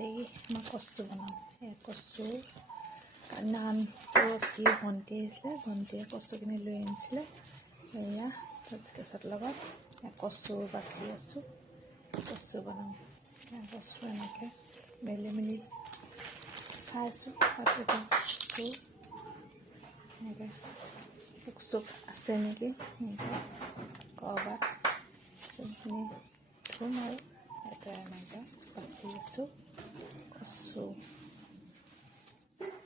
আছেই মই কচু বনাম এই কচু নান পৰহি ভণ্টি আহিছিলে ভণ্টিয়ে কচুখিনি লৈ আনিছিলে। এয়া তাৰপিছত লগত কচু বাচি আছোঁ। কচু বনাম কচু এনেকৈ মেলি মেলি চাইছোঁ। তাৰপিছত কচু এনেকৈ পোক চোক আছে নেকি? এনেকৈ ক'ৰবাত। চবখিনি ধুম আৰু। এনেকৈ বাচি আছোঁ। কচু।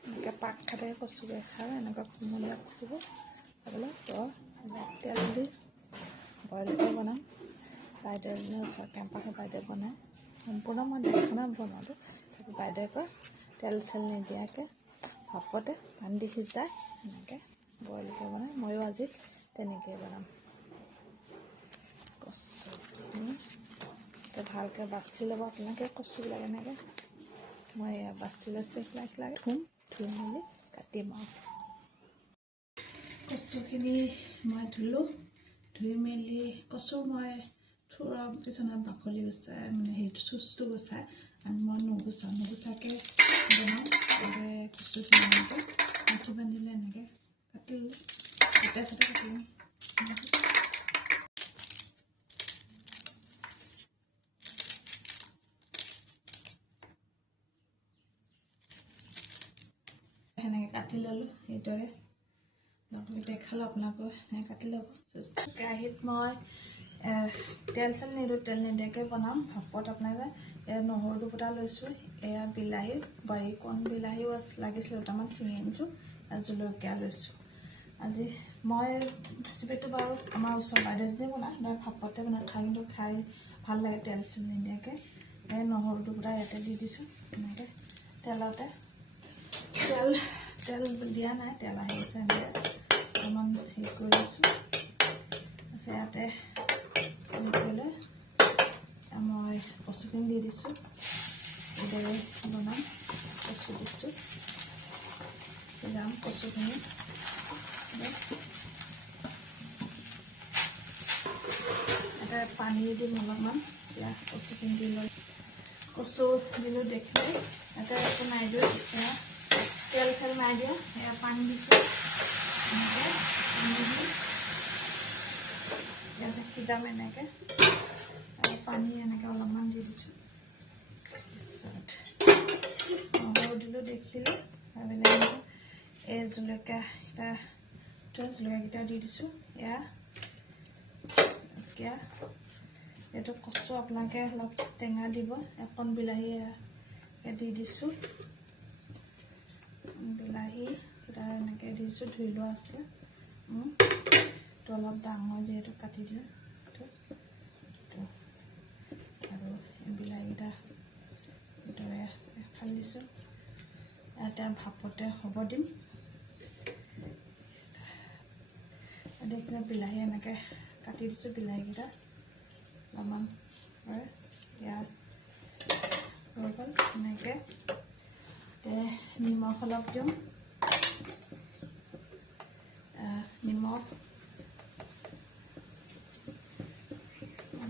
এনেকৈ পাক খাতে কচুবোৰ খাওঁ এনেকুৱা কোমলীয়া কচুবোৰ খাবলৈ বৰ তেল দি বইলকৈ বনাম। বাইদেউ এজনীৰ ওচৰত কেম্পাছত বাইদেউ বনায় সম্পূৰ্ণ মই দেখা নাই বনোৱাটো তাৰপৰা বাইদেৱে কয় তেল চেল নিদিয়াকৈ ভাপতে পানী দি সিজাই এনেকৈ বইলকৈ বনায় ময়ো আজি তেনেকৈ বনাম। এতিয়া ভালকৈ বাছি ল'ব আপোনালোকে কচুবিলাক এনেকৈ মই বাছি লৈছোঁ এইবিলাক লাগে ধুম ধুই মেলি কাটিম আৰু কচুখিনি মই ধুলোঁ ধুই মেলি কচু মই থোৰৰ কিছুমান বাকলি গুচাই মানে সেইটো চুচটো গুচাই আৰু মই নুগুচাওঁ নুগুচাকৈ বনাওঁ এনেদৰে কচুখিনি এনেকৈ মুঠি বান্ধিলে এনেকৈ কাটিলোঁ কাটিলোঁ সেনেকৈ কাটি ল'লোঁ আপোনালোকে দেখালোঁ আপোনালোকে সেনেকৈ কাটি ল'ব। কেৰাহীত মই তেল চেল নিদিওঁ তেল নিদিয়াকৈ বনাম। ভাপত আপোনালোকে নহৰু দুপুটা লৈছোঁ এয়া বিলাহী বাৰী কণ বিলাহীও আছে লাগিছিলে দুটামান ছিঙি আনিছোঁ জলকীয়া লৈছোঁ। আজি মই ৰেচিপিটো বাৰু আমাৰ ওচৰ বাইদেউজনীয়ে বনায় মই ভাপতে বনাই খাই কিন্তু খাই ভাল লাগে তেল চেল নিদিয়াকৈ। এই নহৰু দুপুটা ইয়াতে দি দিছোঁ এনেকৈ তেলতে। তেল তেল দিয়া নাই তেল আহি আছে এনেকৈ অকণমান হেৰি কৰি আছোঁ ইয়াতে হেৰি কৰিলে মই কচুখিনি দি দিছোঁ এইদৰে বনাম কচু দিছোঁ সিজাম কচুখিনি ইয়াতে পানী দিম অলপমান এতিয়া কচুখিনি দি লৈ কচু দিলোঁ দেখিলে ইয়াতে একো নাই দিওঁ এতিয়া তেল চেল নাই দিয়া সেয়া পানী দিছোঁ এনেকৈ পানী দি ইয়াতে সিজাম এনেকৈ আৰু পানী এনেকৈ অলপমান দি দিছোঁ তাৰপিছত নহৰু দিলোঁ দেখিলোঁ ভাবিলে এই জলকীয়াকেইটা জলকীয়াকেইটা দি দিছোঁ এয়া এতিয়া এইটো কচু আপোনালোকে অলপ টেঙা দিব অকণ বিলাহী দি দিছোঁ বিলাহী এটা এনেকৈ দিছোঁ ধুই লোৱা আছে। অলপ ডাঙৰ যিহেতু কাটি দিওঁ। আৰু বিলাহীকেইটা ভিতৰে ফালি দিছোঁ। ইয়াতে ভাপতে হ'ব দিম। দেখোন বিলাহী এনেকৈ কাটি দিছোঁ বিলাহীকেইটা অলপমান। ইয়াত হৈ গ'ল এনেকৈ। নিমখ অলপ দিওঁ। নিমখ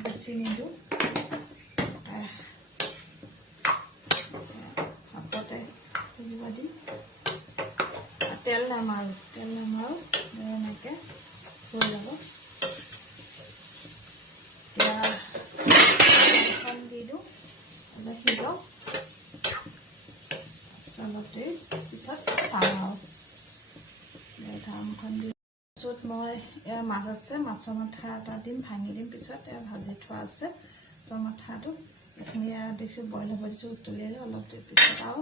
বেছি নিদিওঁ। ভাপতে সিজিব দিম। তেল নামাৰোঁ তেল নামাৰোঁ এনেকৈ হৈ যাব। এতিয়া দি দিওঁ অলপ সিজক। দেৰি পিছত চাম আৰু ধানখন দি পিছত মই এয়া মাছ আছে মাছৰ মাথা এটা দিম ভাঙি দিম পিছত এয়া ভাজি থোৱা আছে মাছৰ মাথাটো এইখিনি দেখিছোঁ বইল হ'ব দিছোঁ উতলিয়াই অলপ দেৰি পিছত আৰু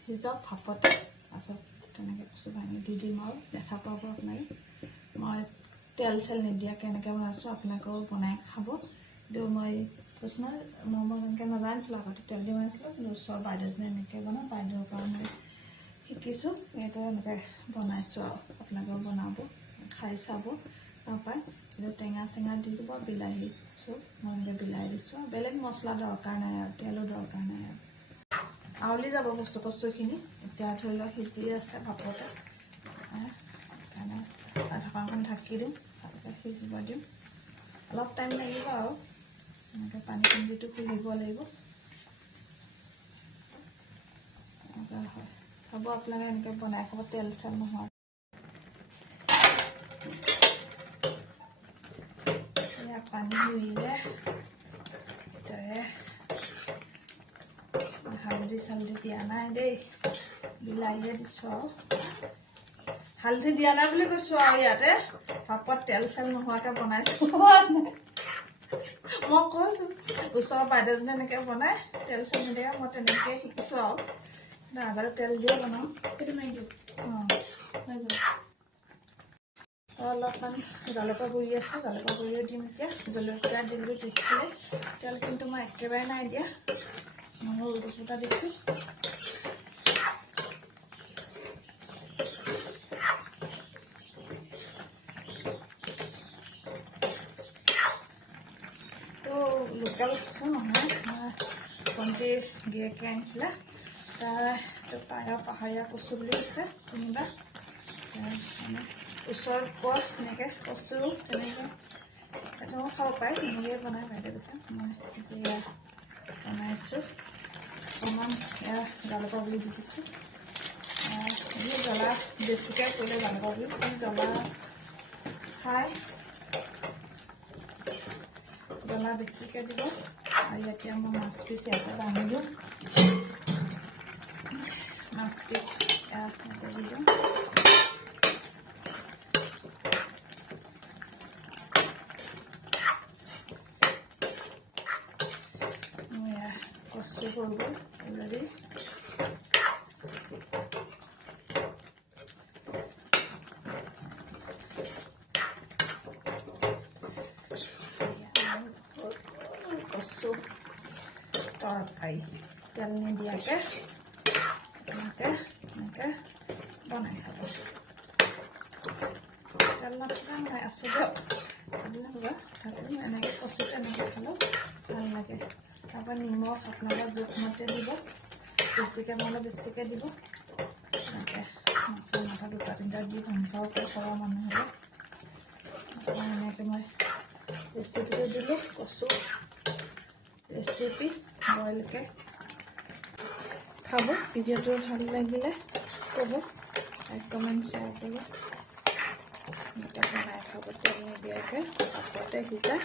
সিজক ভাপতে পাছত তেনেকৈ কচু ভাঙি দি দিম আৰু দেখা পাব আপোনালোকে মই তেল চেল নিদিয়াকৈ এনেকৈ বনাইছোঁ আপোনালোকেও বনাই খাব কিন্তু মই কৈছোঁ নহয় মই মই এনেকৈ নাজানিছিলোঁ আগতে তেল দি বনাইছিলোঁ কিন্তু ওচৰৰ বাইদেউজনী এনেকৈ বনাওঁ বাইদেউৰ পৰা মই শিকিছোঁ এইটো এনেকৈ বনাইছোঁ আৰু আপোনালোকেও বনাব খাই চাব তাৰপৰা কিন্তু টেঙা চেঙা দি দিব বিলাহী চব মই এনেকৈ বিলাহী দিছোঁ আৰু বেলেগ মছলা দৰকাৰ নাই আৰু তেলো দৰকাৰ নাই আৰু। আউলি যাব বস্তু বস্তুখিনি এতিয়া ধৰি লওক সিজি আছে ভাপতে ঢাকনখন ঢাকি দিওঁ ভালকৈ সিজিব দিওঁ। অলপ টাইম লাগিব আৰু। এনেকৈ পানী টেংকিটো খুলিব লাগিব। চাব আপোনালোকে এনেকৈ বনাই খাব তেল চেল নহয় পানী তাৰে হালধি চালধি দিয়া নাই দেই বিলাহীহে দিছোঁ আৰু। হালধি দিয়া নাই বুলি কৈছোঁ আৰু ইয়াতে ভাপত তেল চেল নোহোৱাকৈ বনাইছোঁ। মই কৈছোঁ ওচৰৰ বাইদেউজনী এনেকৈ বনাই তেল চেল নিদিয়ে মই তেনেকৈ শিকিছোঁ আৰু। আগতে তেল দিয়ে বনাওঁ। সেইটো মাৰি দিওঁ অঁ। হৈ গ'ল। অলপমান জালুকৰ গুড়ি আছে জালুকৰ গুড়িও দিম এতিয়া। জলকীয়া দিলোঁ দেখিলে তেল কিন্তু মই একেবাৰে নাই দিয়া। নহৰু দুফুটা দিছোঁ তো লোকেল কচু নহয় মই ভণ্টি গিৰিয়েকে আনিছিলে। তাৰ পায়স পাহাৰীয়া কচু বুলি কৈছে কোনোবা। ওচৰত পোৱা এনেকৈ কচু তেনেকৈ। তেনেকৈ খাব পাৰে তেনেকৈয়ে বনাই বাইদেউ কৈছে মই এতিয়া বনাইছোঁ। অকণমান জালুকৰ গুড়ি দি দিছোঁ জ্বলা বেছিকৈ কৰিলে গুড়ি এই জ্বলা খাই জ্বলা বেছিকৈ দিব আৰু এতিয়া মই মাছ পিচ ইয়াতে বান্ধি দিওঁ মাছ পিচ ইয়াত দি দিওঁ এয়া কচু তৰকাৰী তেল নিদিয়াকৈ এনেকৈ এনেকৈ বনাই খাব তেল নথকা মই আছোঁ দিয়ক এনেকৈ কচুটো এনেকৈ খালেও ভাল লাগে তাৰপৰা নিমখ আপোনালোকৰ জোখমতে দিব বেছিকৈ নহ'লে বেছিকৈ দিব এনেকৈ মাছৰ মাথা দুটা তিনিটা দি সংসাৰ কৰা মানুহ এনেকৈ মই ৰেচিপিটো দিলোঁ কচু ৰেচিপি বইলকৈ খাব। ভিডিঅ'টো ভাল লাগিলে ক'ব লাইক কমেণ্ট শ্বেয়াৰ কৰিব। এনেকৈ বনাই খাব তেল নিদিয়াকৈ ভাপতে সিজা।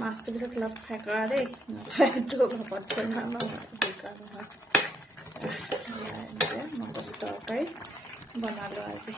মাছটো পিছত অলপ ফ্ৰাই কৰা দেই। নহয়তো ভাপত থোৱা নহয় কচু তৰকাৰী বনালোঁ আজি।